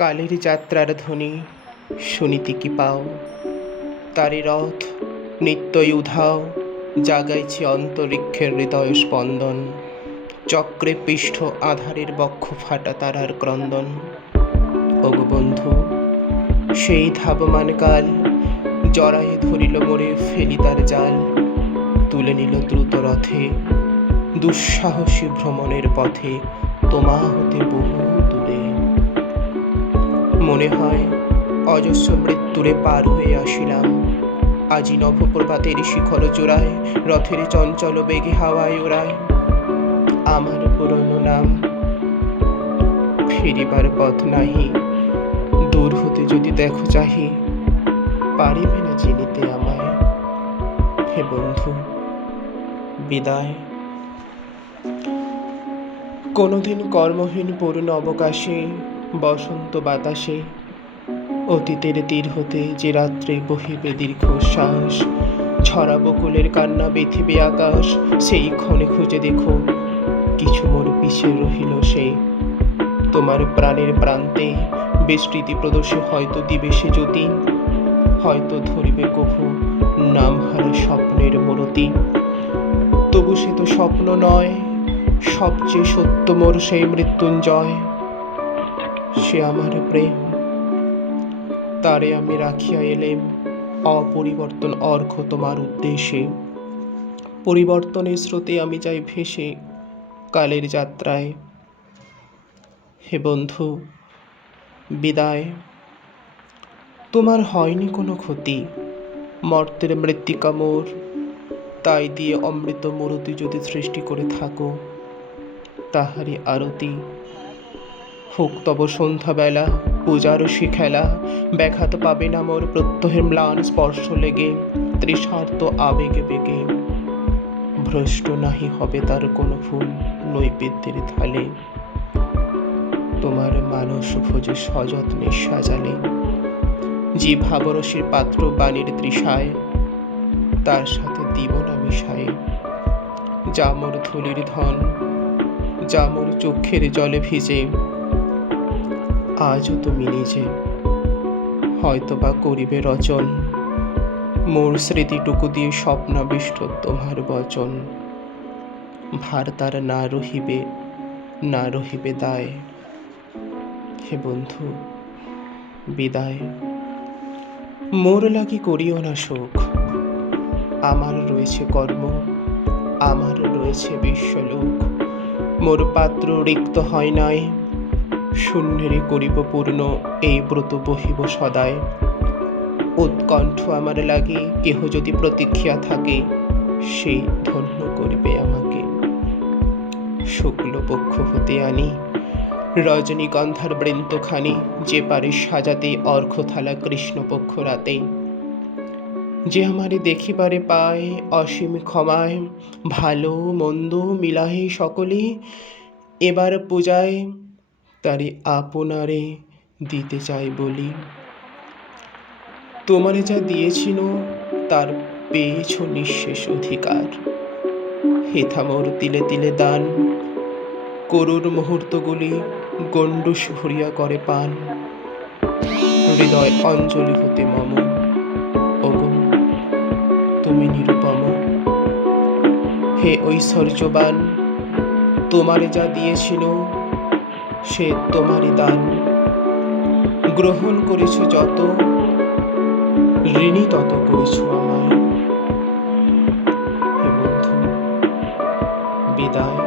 কালের যাত্রার ধ্বনি শুনিতে কি পাও? তারি রথ নিত্যই উধাও, জাগাইছে অন্তরিক্ষের হৃদয় স্পন্দন। চক্রে পৃষ্ঠ আধারের বক্ষ ফাটা তারার ক্রন্দন। ওগো বন্ধু, সেই ধাবমান কাল জড়ায়ে ধরিল মোরে, ফেলি তার জাল। তুলে নিল দ্রুত রথে দুঃসাহসী ভ্রমণের পথে, তোমা হতে বহু দূরে। মনে হয় অজস্র মৃত্যুরে পার হয়ে আসিলাম, আজি নভপ্রভাতের শিখর চূড়ায়, রথের চঞ্চল বেগে হাওয়ায় ওড়ায় আমার পুরনো নাম। ফিরিবার পথ নাহি, দূর হতে যদি দেখো চাহি, পারিবে না চিনিতে আমায়। হে বন্ধু, বিদায়। কোনোদিন কর্মহীন পূর্ণ অবকাশে, বসন্ত বাতাসে, অতীতের তীর হতে যে রাত্রে বহিবে দীর্ঘশ্বাস, ঝরা বকুলের কান্না বেথিবে আকাশ, সেই ক্ষণে খুঁজে দেখো কিছু মোর পিছে রহিল সে। তোমার প্রাণের প্রান্তে বিস্মৃতি প্রদর্শে হয়তো দিবে সে জ্যোতি, হয়তো ধরিবে কভু নামহারা স্বপ্নের মূরতি। তবু সে তো স্বপ্ন নয়, সবচেয়ে সত্য মোর সেই মৃত্যুঞ্জয়। সে আমার প্রেম, তারে আমি রাখিয়া এলেম অপরিবর্তন অর্ঘ তোমার উদ্দেশ্যে। পরিবর্তনের স্রোতে আমি যাই ভেসে কালের যাত্রায়। হে বন্ধু, বিদায়। তোমার হয়নি কোনো ক্ষতি, মর্তের মৃত্তিকা মোর, তাই দিয়ে অমৃত মূরতি যদি সৃষ্টি করে থাকো, তাহারই আরতি হোক তব সন্ধ্যাবেলা পূজার শিখেলা। ব্যাঘাত পাবে না মোর প্রত্যহের ম্লান স্পর্শ লেগে, তৃষার্ত আবেগে বেগে। ভ্রষ্ট নাহি হবে তার কোনো ফুল নৈবেদ্যের থালে, তোমার মানস ভোজে সযত্নে সাজালে। যে ভাবরসের পাত্র বাণীর তৃষায়, তার সাথে দিব না মিশায়ে। যা মোর ধুলির ধন, যা মোর চোখের জলে ভিজে, আজও তুমি নিজে হয়তো বা করিবে রচন, মোর স্মৃতিটুকু দিয়ে স্বপ্নাবিষ্ট তোমার বচন। ভার তার না রহিবে, না রহিবে দায়। হে বন্ধু, বিদায়। মোর লাগি করিও না শোক, আমার রয়েছে কর্ম, আমার রয়েছে বিশ্বলোক। মোর পাত্র রিক্ত হয় নাই, শূন্যেরে করিব পূর্ণ এই ব্রত বহিব সদায়। উৎকণ্ঠ আমার লাগে, কেহ যদি প্রতীক্ষা থাকে, সেই ধন্য করিবে আমাকে। শুক্লপক্ষ হতে আনি রজনীগন্ধার বৃন্তখানি, যে পারে সাজাতে অর্ঘ্যথালা কৃষ্ণপক্ষ রাতে। যে আমারে দেখিবারে পায় অসীম ক্ষমায়, ভালো মন্দ মিলাহে সকলে, এবার পূজায় তারে আপনারে দিতে চাই বলি। তোমারে যা দিয়েছিল তার পেয়েছ নিঃশেষ অধিকার। হেথা মোর তিলে তিলে দান, করুর মুহূর্তগুলি গণ্ডূষ ভরিয়া করে পান। হৃদয় অঞ্জলি হতে মম, ওগো তুমি নিরুপম। হে ঐশ্বর্যবান, তোমারে যা দিয়েছিল সে তোমারই দান। গ্রহণ করেছ যত, ঋণী তত করেছ আমায়। হে বন্ধু, বিদায়।